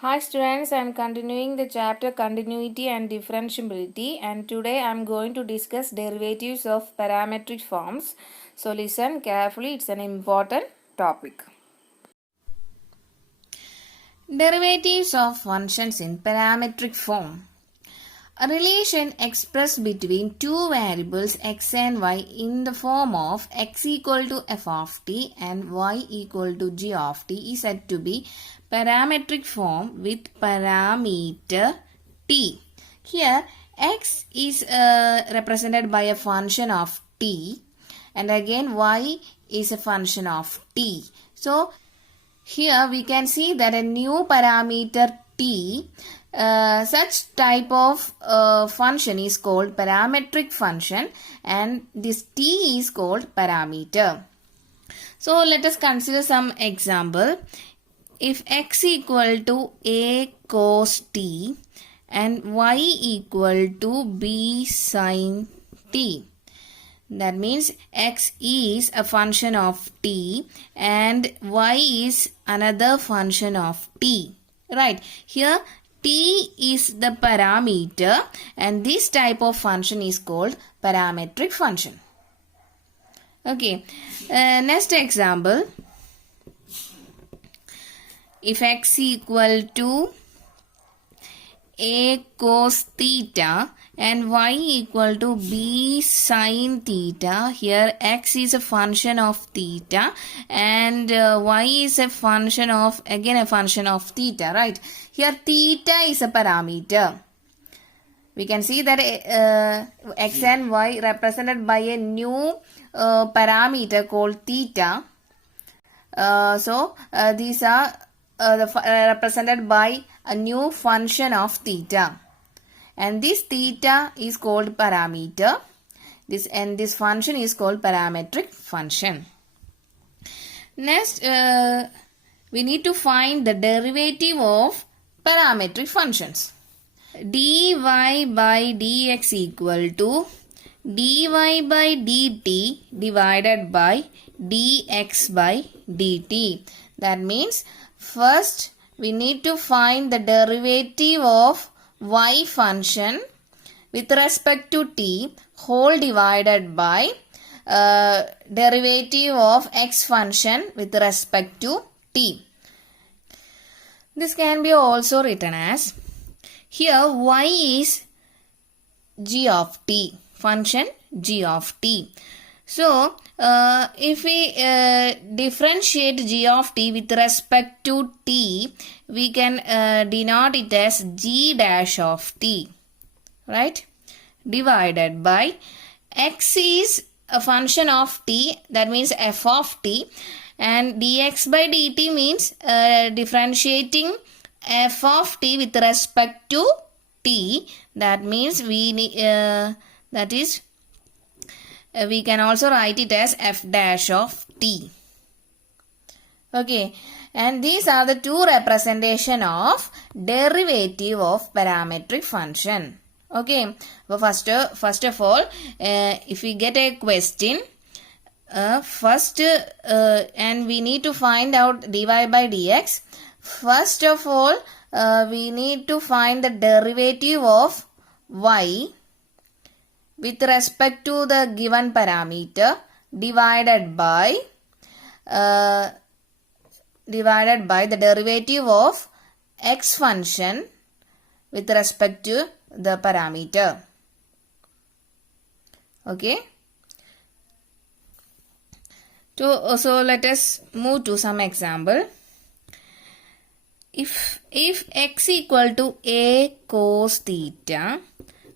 Hi students, I am continuing the chapter Continuity and Differentiability, and today I am going to discuss derivatives of parametric forms. So listen carefully, it's an important topic. Derivatives of functions in parametric form. A relation expressed between two variables x and y in the form of x equal to f of t and y equal to g of t is said to be parametric form with parameter t. Here x is represented by a function of t and again y is a function of t. So here we can see that a new parameter t, such type of function is called parametric function and this t is called parameter. So let us consider some example. If x equal to a cos t and y equal to b sin t. That means x is a function of t and y is another function of t. Right. Here t is the parameter and this type of function is called parametric function. Okay. Next example. If x equal to a cos theta and y equal to b sin theta, here x is a function of theta and y is a function of theta, right? Here theta is a parameter. We can see that x and y represented by a new parameter called theta. These are represented by a new function of theta. And this theta is called parameter. This function is called parametric function. Next, we need to find the derivative of parametric functions. dy by dx equal to dy by dt divided by dx by dt. That means first we need to find the derivative of y function with respect to t whole divided by derivative of x function with respect to t. This can be also written as, here y is g of t, function g of t. So, if we differentiate g of t with respect to t, we can denote it as g dash of t, right? Divided by x is a function of t, that means f of t, and dx by dt means differentiating f of t with respect to t. That means we can also write it as f dash of t. Okay, and these are the two representation of derivative of parametric function. Okay, so first of all, if we get a question, and we need to find out dy by dx. First of all, we need to find the derivative of y with respect to the given parameter divided by the derivative of x function with respect to the parameter. Okay. So let us move to some example. If x equal to a cos theta,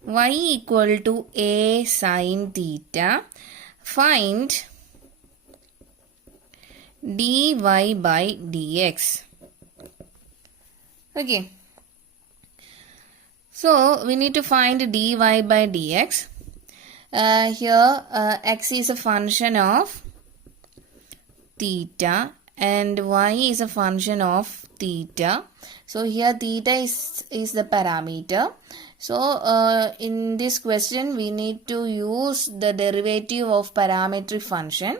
y equal to a sin theta, find dy by dx. Okay. So we need to find dy by dx. Here x is a function of theta and y is a function of theta. So here theta is the parameter. So in this question we need to use the derivative of parametric function.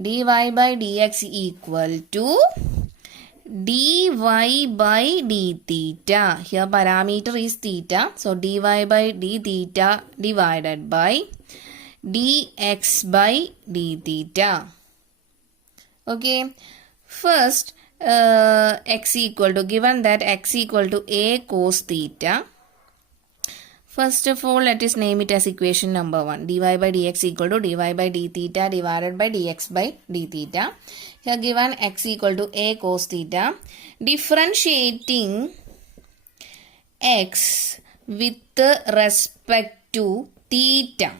dy by dx equal to dy by d theta. Here parameter is theta. So dy by d theta divided by dx by d theta. Okay. First, x equal to, given that x equal to a cos theta. First of all, let us name it as equation number 1. dy by dx equal to dy by d theta divided by dx by d theta. Here given x equal to a cos theta. Differentiating x with respect to theta.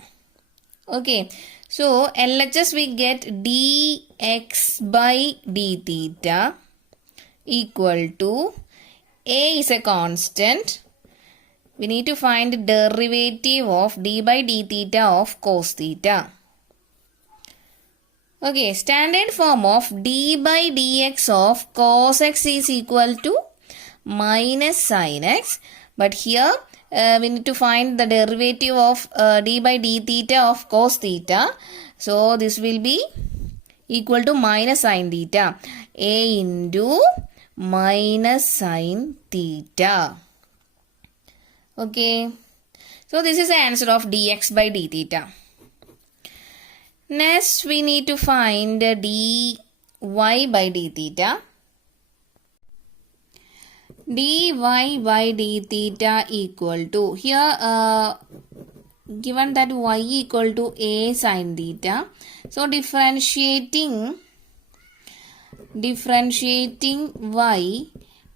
Okay. So, LHS we get dx by d theta equal to a is a constant. We need to find the derivative of d by d theta of cos theta. Okay, standard form of d by dx of cos x is equal to minus sin x. But here we need to find the derivative of d by d theta of cos theta. So this will be equal to minus sin theta. A into minus sin theta. Okay. So this is the answer of dx by d theta. Next we need to find dy by d theta. Dy by d theta equal to, here given that y equal to a sin theta. So differentiating y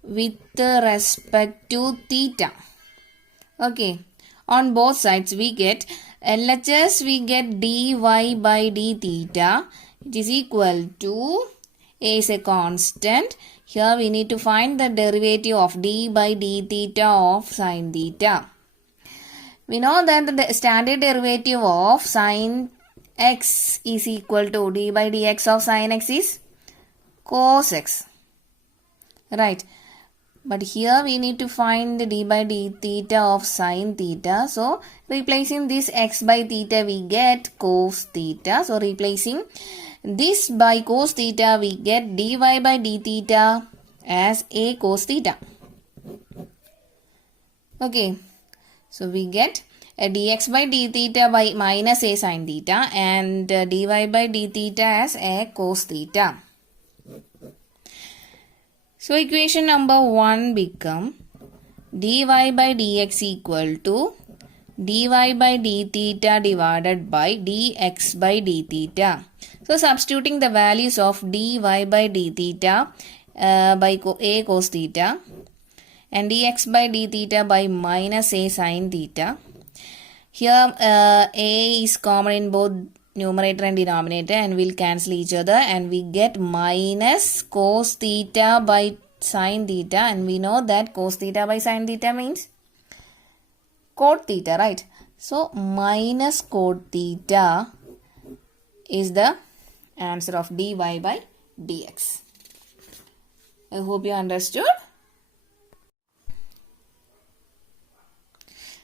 with respect to theta. Okay. On both sides we get LHS, we get dy by d theta. It is equal to a is a constant. Here we need to find the derivative of d by d theta of sin theta. We know that the standard derivative of sin x is equal to d by dx of sin x is cos x. Right. But here we need to find the d by d theta of sin theta. So replacing this x by theta we get cos theta. So replacing this by cos theta we get dy by d theta as a cos theta. Okay. So we get a dx by d theta by minus a sin theta and dy by d theta as a cos theta. So equation number 1 become dy by dx equal to dy by d theta divided by dx by d theta. So substituting the values of dy by d theta by a cos theta and dx by d theta by minus a sin theta. Here a is common in both numerator and denominator and we'll cancel each other and we get minus cos theta by sin theta, and we know that cos theta by sin theta means cot theta, right? So minus cot theta is the answer of dy by dx. I hope you understood.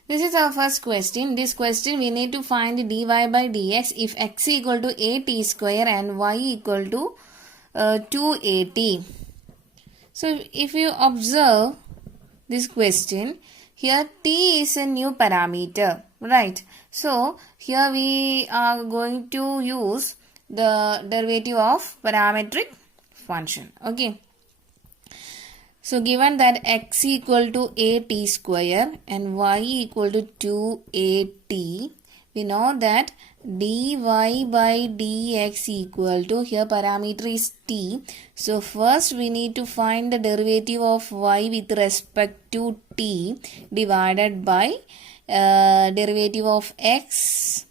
This is our first question. This question we need to find dy by dx if x equal to at square and y equal to 2at. So if you observe this question, here t is a new parameter, right? So here we are going to use the derivative of parametric function. Okay. So given that x equal to at square and y equal to 2at, we know that dy by dx equal to, here parameter is t. So first we need to find the derivative of y with respect to t divided by derivative of x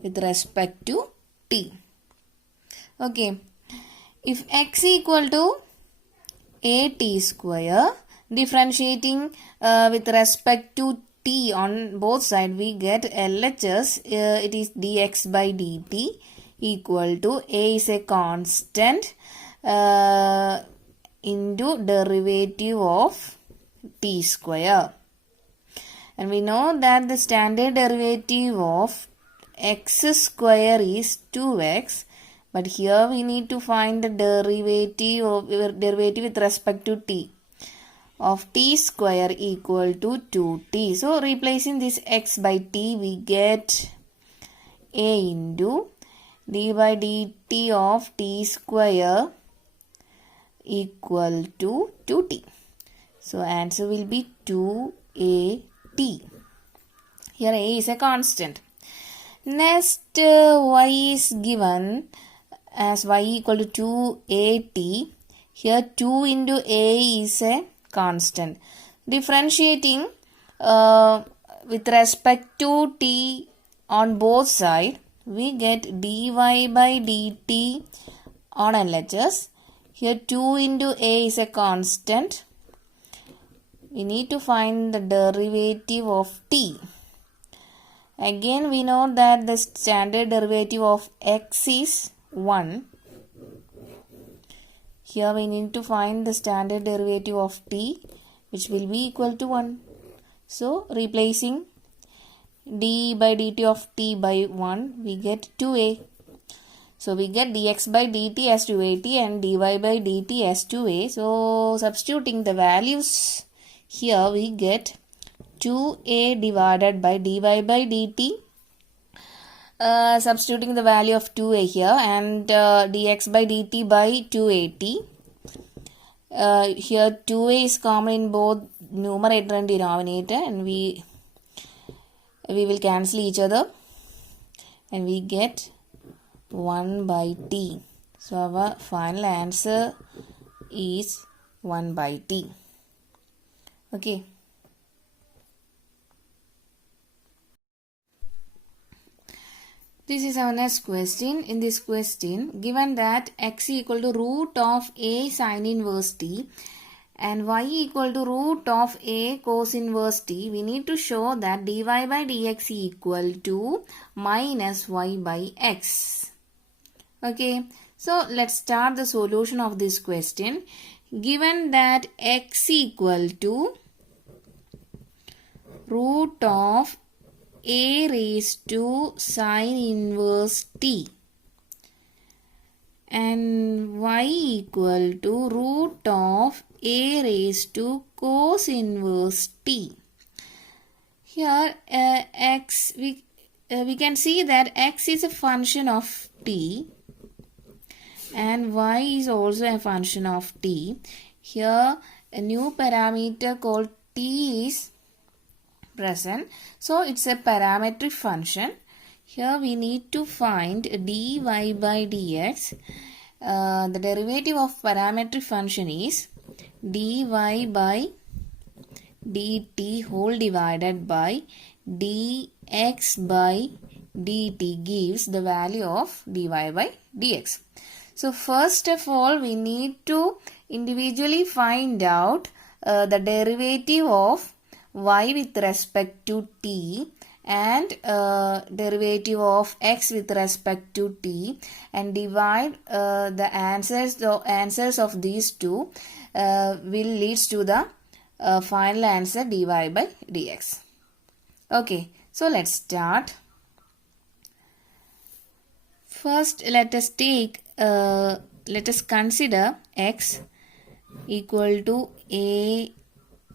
with respect to t. Okay. If x equal to at square, differentiating with respect to t on both sides, we get LHS, it is dx by dt equal to a is a constant into derivative of t square. And we know that the standard derivative of x square is 2x, But here we need to find the derivative with respect to t of t square equal to 2t. So replacing this x by t, we get a into d by dt of t square equal to 2t. So answer will be 2at. Here a is a constant. Next, y is given as y equal to 2at. Here 2 into a is a constant. Differentiating with respect to t on both sides, we get dy by dt on LHS. Here 2 into a is a constant. We need to find the derivative of t. Again, we know that the standard derivative of x is 1. Here we need to find the standard derivative of t, which will be equal to 1. So, replacing d by dt of t by 1, we get 2a. So, we get dx by dt as 2at and dy by dt as 2a. So, substituting the values here, we get 2a divided by dy by dt. Substituting the value of 2a here and dx by dt by 2at. Here 2a is common in both numerator and denominator, and we will cancel each other and we get 1 by t. So our final answer is 1 by t. Okay. This is our next question. In this question, given that x equal to root of a sin inverse t and y equal to root of a cos inverse t, we need to show that dy by dx equal to minus y by x. Okay, so let's start the solution of this question. Given that x equal to root of a raised to sin inverse t and y equal to root of a raised to cos inverse t. Here we can see that x is a function of t and y is also a function of t. Here a new parameter called t is present. So it's a parametric function. Here we need to find dy by dx. The derivative of parametric function is dy by dt whole divided by dx by dt gives the value of dy by dx. So first of all, we need to individually find out the derivative of y with respect to t and derivative of x with respect to t and divide the answers of these two will leads to the final answer dy by dx. Okay, so let's start. First, let us consider x equal to a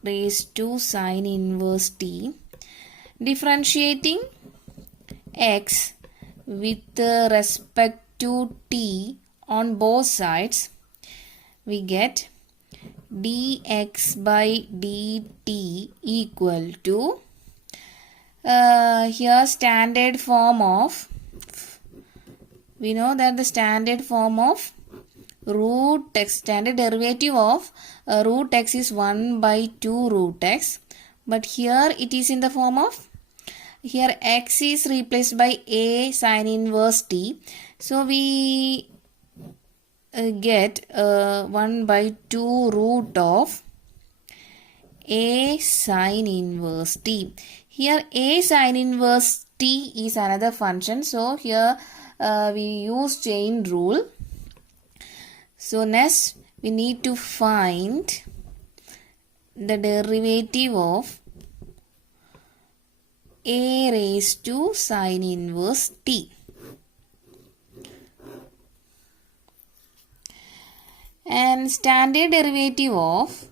raised to sin inverse t. Differentiating x with respect to t on both sides, we get dx by dt equal to here standard form of, we know that the standard form of root x, standard derivative of root x is 1 by 2 root x, but here it is in the form of, here x is replaced by a sin inverse t, so we get 1 by 2 root of a sin inverse t. Here a sin inverse t is another function, so here we use chain rule. So next we need to find the derivative of a raised to sin inverse t. and standard derivative of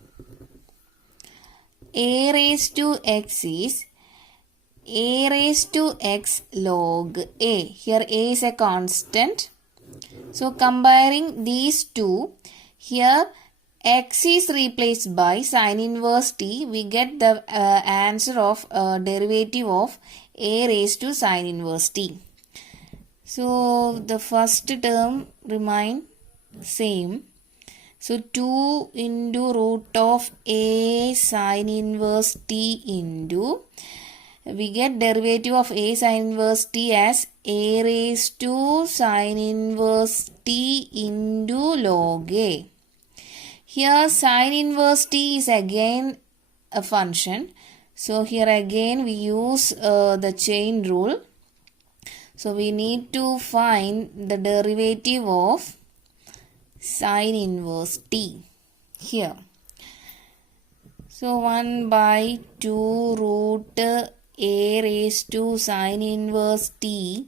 a raised to x is a raised to x log a. Here a is a constant. So comparing these two, here x is replaced by sin inverse t. We get the answer of derivative of a raised to sin inverse t. So the first term remain same. So 2 into root of a sin inverse t into, we get derivative of a sin inverse t as a raised to sin inverse t into log a. Here sin inverse t is again a function. So here again we use the chain rule. So we need to find the derivative of sin inverse t here. So 1 by 2 root a raised to sin inverse t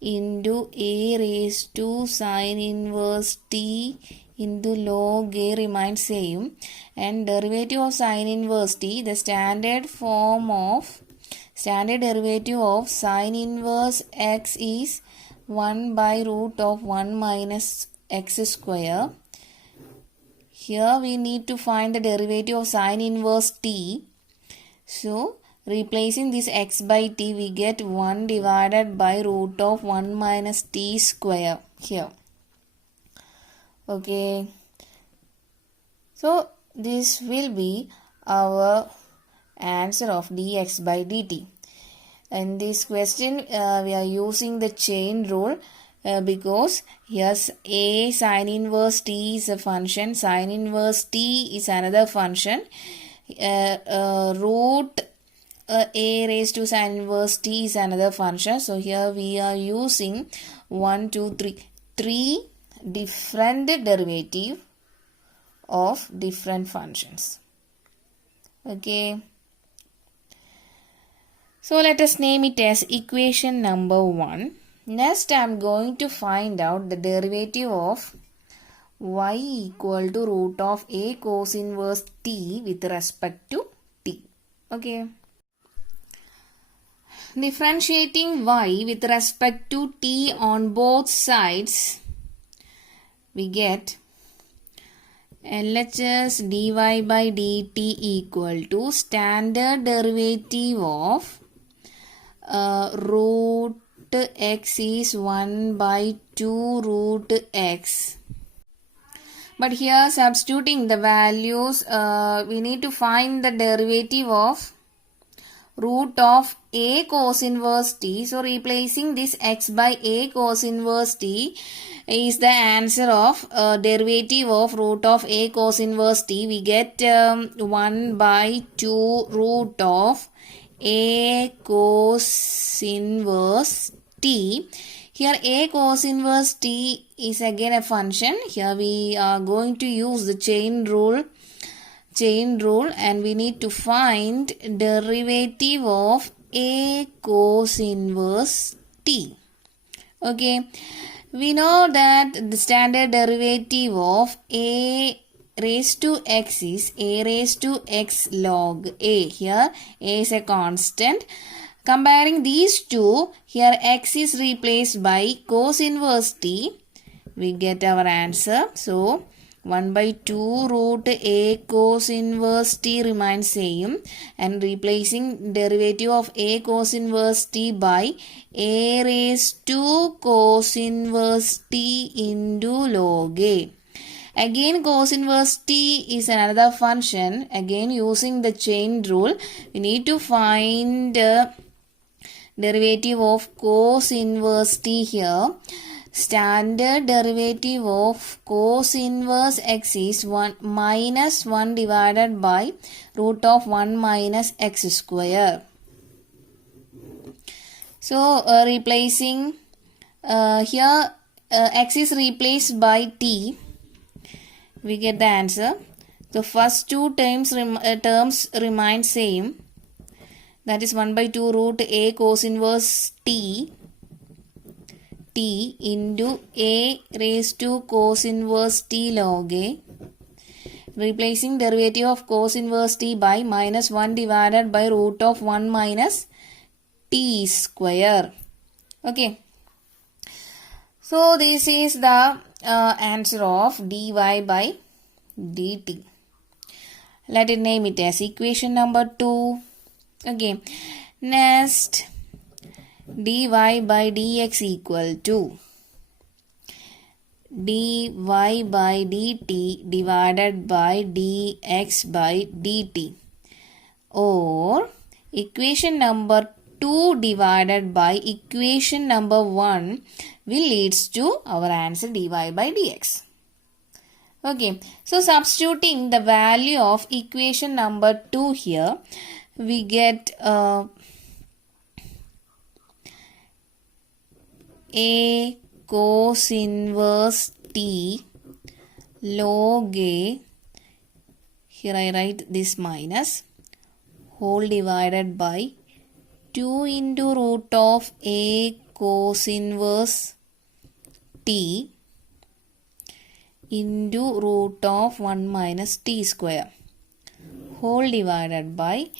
into a raised to sin inverse t into log a remains same, and derivative of sin inverse t, the standard derivative of sin inverse x is 1 by root of 1 minus x square. Here we need to find the derivative of sin inverse t. So replacing this x by t, we get 1 divided by root of 1 minus t square here. Okay. So this will be our answer of dx by dt. In this question, we are using the chain rule. Because yes, a sin inverse t is a function, sin inverse t is another function, root a raised to sin inverse t is another function. So here we are using 3 different derivative of different functions. Okay. So let us name it as equation number 1. Next, I am going to find out the derivative of y equal to root of a cos inverse t with respect to t. Okay. Differentiating y with respect to t on both sides, we get LHS dy by dt equal to standard derivative of root x is 1 by 2 root x. But here substituting the values, we need to find the derivative of root of a cos inverse t. So replacing this x by a cos inverse t is the answer of derivative of root of a cos inverse t. We get 1 by 2 root of a cos inverse t. Here a cos inverse t is again a function. Here we are going to use the chain rule, and we need to find derivative of a cos inverse t. Okay, we know that the standard derivative of a raised to x is a raised to x log a. Here a is a constant. Comparing these two, here x is replaced by cos inverse t. We get our answer. So 1 by 2 root a cos inverse t remains same, and replacing derivative of a cos inverse t by a raised to cos inverse t into log a. Again cos inverse t is another function. Again using the chain rule, we need to find derivative of cos inverse t here. Standard derivative of cos inverse x is 1 minus 1 divided by root of 1 minus x square. So replacing here x is replaced by t, we get the answer. The first two terms remain same. That is 1 by 2 root a cos inverse t t into a raised to cos inverse t log a. Replacing derivative of cos inverse t by minus 1 divided by root of 1 minus t square. Okay. So this is the answer of dy by dt. Let it name it as equation number 2. Okay. Next, dy by dx equal to dy by dt divided by dx by dt, or equation number 2 divided by equation number 1 will leads to our answer dy by dx. Okay, so substituting the value of equation number 2 here, we get a cos inverse t log a, here I write this minus, whole divided by 2 into root of a cos inverse t into root of 1 minus t square, whole divided by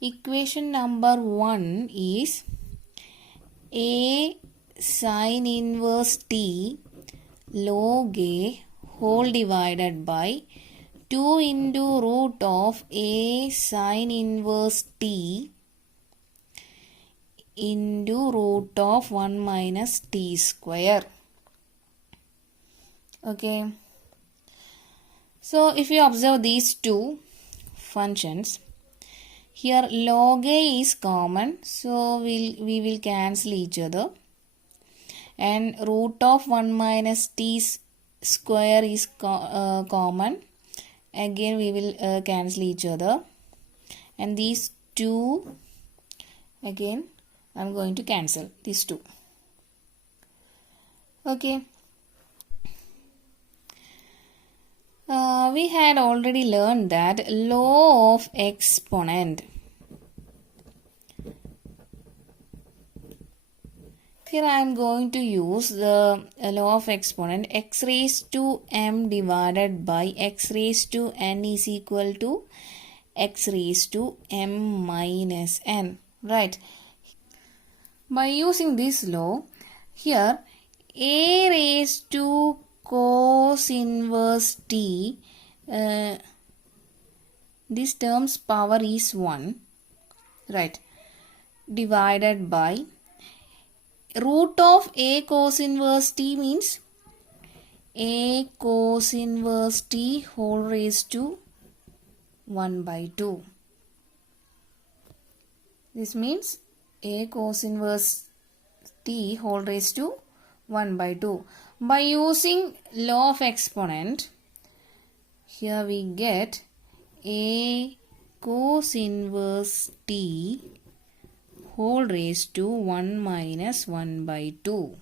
equation number 1 is a sin inverse t log a whole divided by 2 into root of a sin inverse t into root of 1 minus t square. Okay. So if you observe these two functions, here log a is common, so we will cancel each other, and root of 1 minus t square is common, again we will cancel each other, and these two again I am going to cancel these two. Okay. We had already learned that law of exponent. Here I am going to use the law of exponent. X raised to m divided by x raised to n is equal to x raised to m minus n. Right. By using this law, here a raised to cos inverse t, this term's power is 1, right, divided by root of a cos inverse t means a cos inverse t whole raised to 1 by 2. This means a cos inverse t whole raised to 1 by 2. By using law of exponent, here we get a cos inverse t whole raised to 1 minus 1 by 2.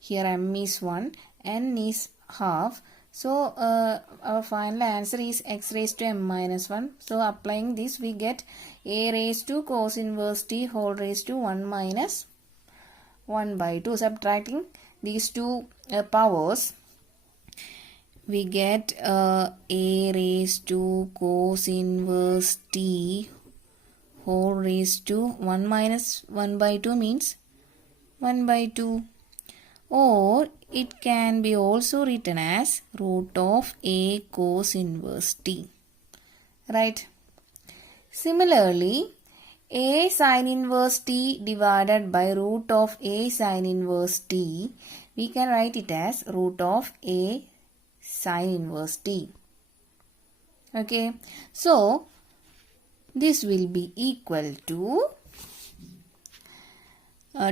Here m is 1, n is half. So our final answer is x raised to m minus 1. So applying this, we get a raised to cos inverse t whole raised to 1 minus 1 by 2. Subtracting these two powers, we get a raised to cos inverse t whole raised to 1 minus 1 by 2 means 1 by 2. Or it can be also written as root of a cos inverse t. Right. Similarly, a sin inverse t divided by root of a sin inverse t, we can write it as root of a sin inverse t. Okay. So, this will be equal to,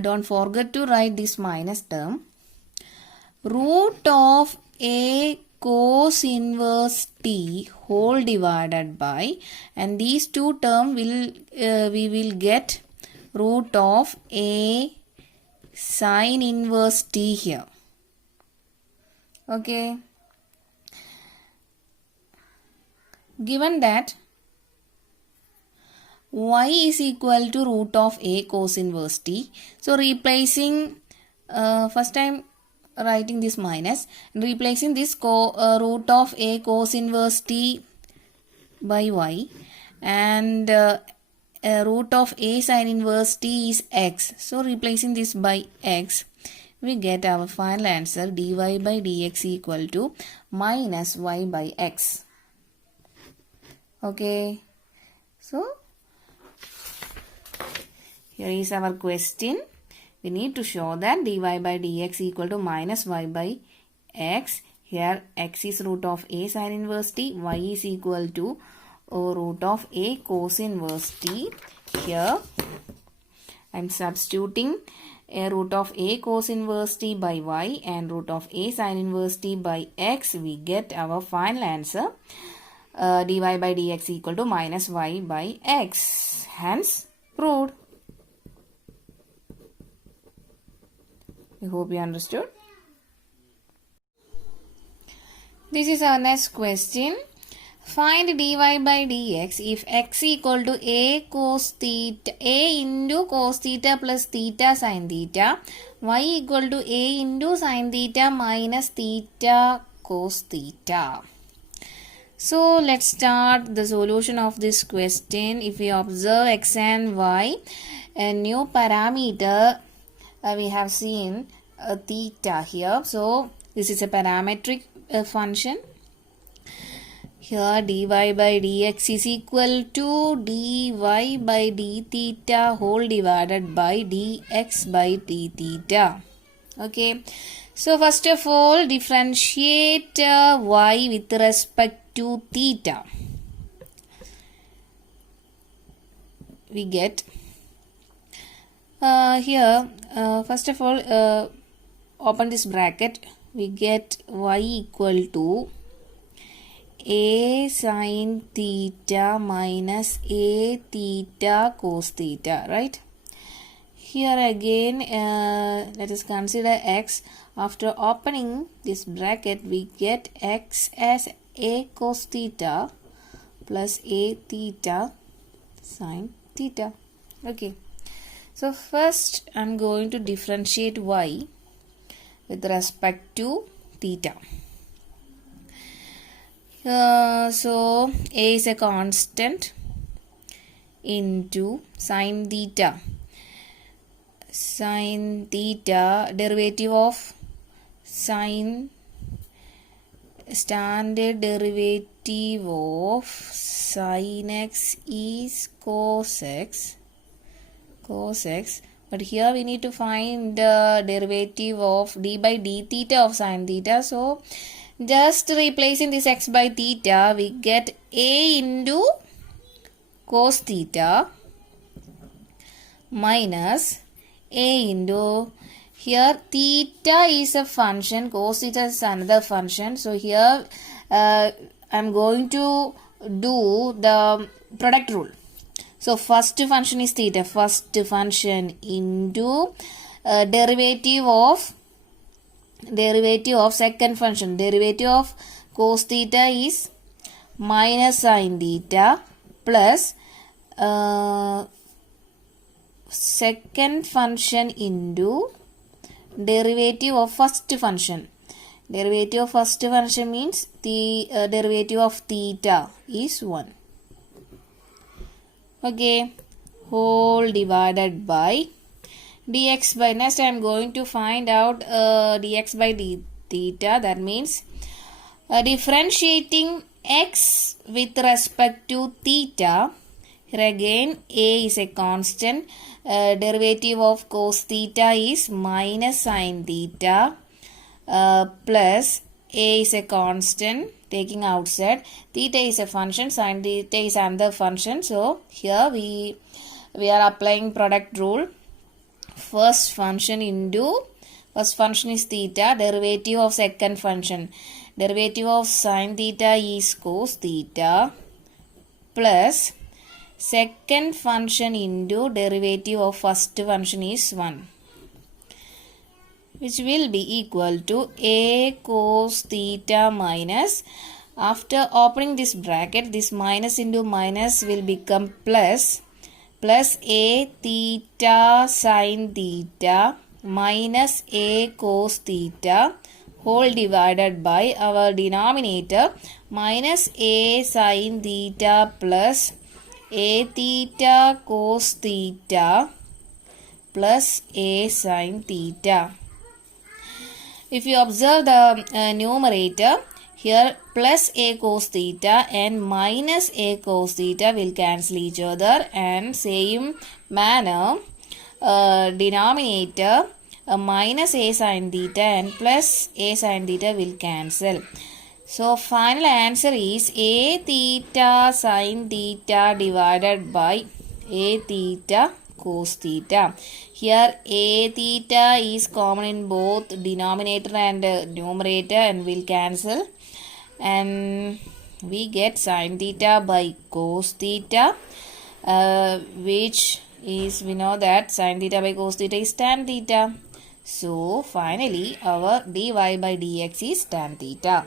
don't forget to write this minus term, root of a cos inverse t whole divided by, and these two terms will we will get root of a sin inverse t here. Okay. Given that y is equal to root of a cos inverse t, so replacing first I'm writing this minus and replacing this root of a cos inverse t by y, and root of a sin inverse t is x. So replacing this by x, we get our final answer dy by dx equal to minus y by x. Okay, so here is our question. We need to show that dy by dx equal to minus y by x. Here x is root of a sin inverse t, y is equal to root of a cos inverse t. Here I am substituting a root of a cos inverse t by y and root of a sin inverse t by x. We get our final answer dy by dx equal to minus y by x. Hence proved. I hope you understood. This is our next question. Find dy by dx if x equal to a cos theta, a into cos theta plus theta sin theta, y equal to a into sin theta minus theta cos theta. So let's start the solution of this question. If we observe x and y, a new parameter, we have seen theta here. So this is a parametric function. Here dy by dx is equal to dy by d theta whole divided by dx by d theta. Okay. So first of all, differentiate y with respect to theta. We get here first of all, open this bracket. We get y equal to a sin theta minus a theta cos theta, right? Here again, let us consider x. After opening this bracket, we get x as a cos theta plus a theta sin theta. Okay. So first I am going to differentiate y with respect to theta. So a is a constant into sin theta. Sin theta, derivative of sin, standard derivative of sin x is cos x. But here we need to find the derivative of d by d theta of sin theta. So just replacing this x by theta, we get a into cos theta minus a into, here theta is a function, cos theta is another function. So here I am going to do the product rule. So first function is theta, first function into derivative of second function. Derivative of cos theta is minus sin theta plus second function into derivative of first function. Derivative of first function means the derivative of theta is 1. Okay, whole divided by dx by, next I am going to find out dx by d theta. That means differentiating x with respect to theta. Here again a is a constant, derivative of cos theta is minus sin theta plus a is a constant, taking outside, theta is a function, sin theta is another function. So here we are applying product rule. First function into, first function is theta, derivative of second function, derivative of sin theta is cos theta plus second function into derivative of first function is 1, which will be equal to a cos theta minus, after opening this bracket, this minus into minus will become plus a theta sin theta minus a cos theta whole divided by our denominator minus a sin theta plus a theta cos theta plus a sin theta. If you observe the numerator, here plus a cos theta and minus a cos theta will cancel each other, and same manner denominator minus a sin theta and plus a sin theta will cancel. So final answer is a theta sin theta divided by a theta cos theta. Here a theta is common in both denominator and numerator and will cancel, and we get sin theta by cos theta, which is, we know that sin theta by cos theta is tan theta. So finally our dy by dx is tan theta.